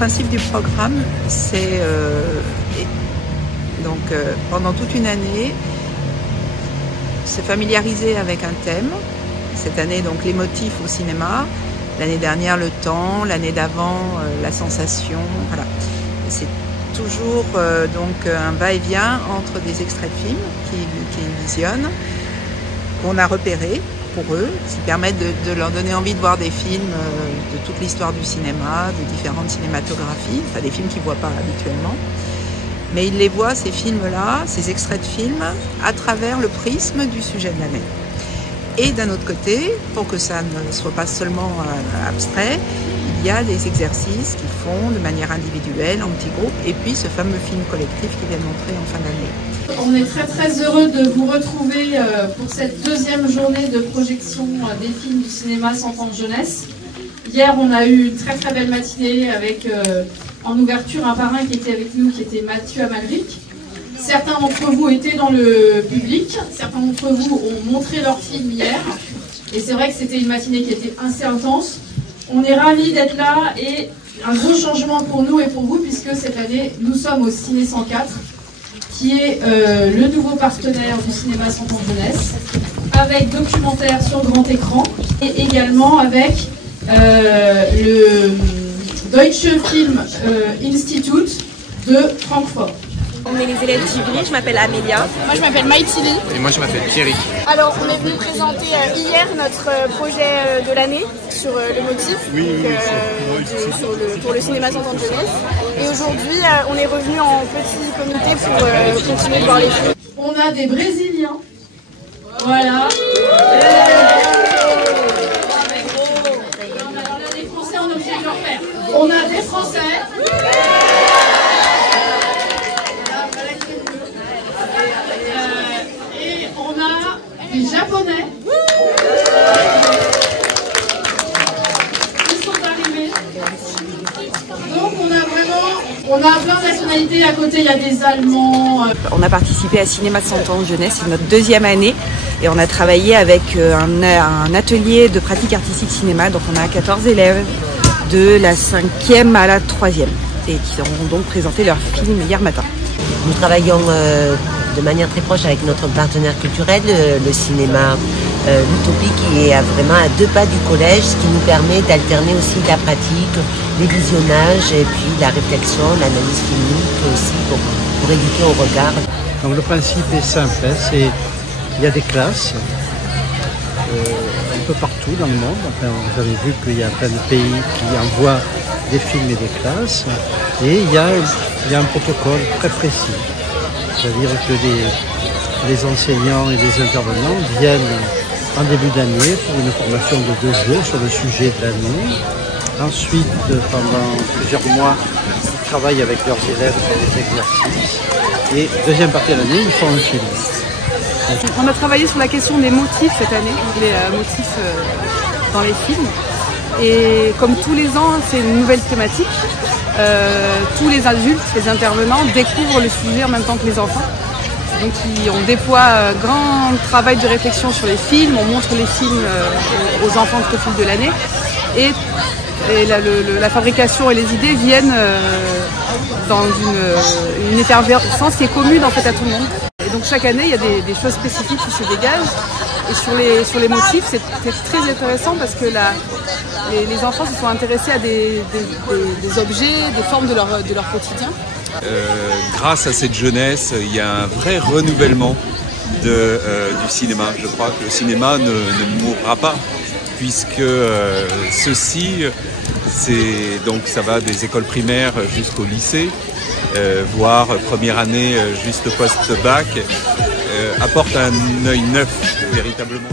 principe du programme, c'est pendant toute une année, se familiariser avec un thème. Cette année, donc, les motifs au cinéma. L'année dernière, le temps. L'année d'avant, la sensation. Voilà. C'est toujours un va-et-vient entre des extraits de films qu'ils visionnent, qu'on a repérés pour eux, qui permettent de leur donner envie de voir des films de toute l'histoire du cinéma, de différentes cinématographies, enfin des films qu'ils ne voient pas habituellement. Mais ils les voient, ces films-là, ces extraits de films, à travers le prisme du sujet de l'année. Et d'un autre côté, pour que ça ne soit pas seulement abstrait, il y a des exercices qu'ils font de manière individuelle, en petits groupes, et puis ce fameux film collectif qu'ils viennent montrer en fin d'année. On est très très heureux de vous retrouver pour cette deuxième journée de projection des films du cinéma 100 ans de jeunesse. Hier, on a eu une très très belle matinée avec en ouverture un parrain qui était avec nous, qui était Mathieu Amalric. Certains d'entre vous étaient dans le public, certains d'entre vous ont montré leur film hier. Et c'est vrai que c'était une matinée qui était assez intense. On est ravis d'être là et un gros changement pour nous et pour vous, puisque cette année, nous sommes au Ciné 104, qui est le nouveau partenaire du cinéma 100 ans de jeunesse, avec documentaire sur grand écran, et également avec le Deutsche Film Institut de Francfort. On est les élèves d'Ivry, je m'appelle Amélia. Moi je m'appelle Maïtili. Et moi je m'appelle Thierry. Alors on est venu présenter hier notre projet de l'année sur le motif pour le cinéma 100 ans de jeunesse. Et aujourd'hui on est revenu en petit comité pour continuer de voir les films. On a des Brésiliens. Voilà. On a des Français, on est obligé de leur faire. On a des Français. Et on a des Japonais. Ils sont arrivés. Donc on a plein de nationalités. À côté, il y a des Allemands. On a participé à Cinéma 100 ans jeunesse, c'est notre deuxième année. Et on a travaillé avec un atelier de pratique artistique cinéma. Donc on a 14 élèves de la 5e à la 3e et qui ont donc présenté leur film hier matin. Nous travaillons de manière très proche avec notre partenaire culturel, le cinéma L'Utopie, qui est vraiment à 2 pas du collège, ce qui nous permet d'alterner aussi la pratique, les visionnages et puis la réflexion, l'analyse filmique aussi pour éduquer au regard. Donc le principe est simple, il y a des classes un peu partout dans le monde. Enfin, vous avez vu qu'il y a plein de pays qui envoient des films et des classes, et il y a un protocole très précis. C'est-à-dire que les enseignants et les intervenants viennent en début d'année pour une formation de 2 jours sur le sujet de l'année. Ensuite, pendant plusieurs mois, ils travaillent avec leurs élèves sur des exercices. Et deuxième partie de l'année, ils font un film. On a travaillé sur la question des motifs cette année, les motifs dans les films. Et comme tous les ans, c'est une nouvelle thématique. Tous les adultes, les intervenants, découvrent le sujet en même temps que les enfants. Donc on déploie un grand travail de réflexion sur les films, on montre les films aux enfants tout au fil de l'année. Et la fabrication et les idées viennent dans une effervescence qui est commune en fait à tout le monde. Et donc chaque année, il y a des choses spécifiques qui se dégagent. Et sur les motifs, c'est très intéressant parce que les enfants se sont intéressés à des objets, des formes de leur quotidien. Grâce à cette jeunesse, il y a un vrai renouvellement du cinéma. Je crois que le cinéma ne mourra pas, puisque ceci, ça va des écoles primaires jusqu'au lycée, voire première année juste post-bac, apporte un œil neuf véritablement.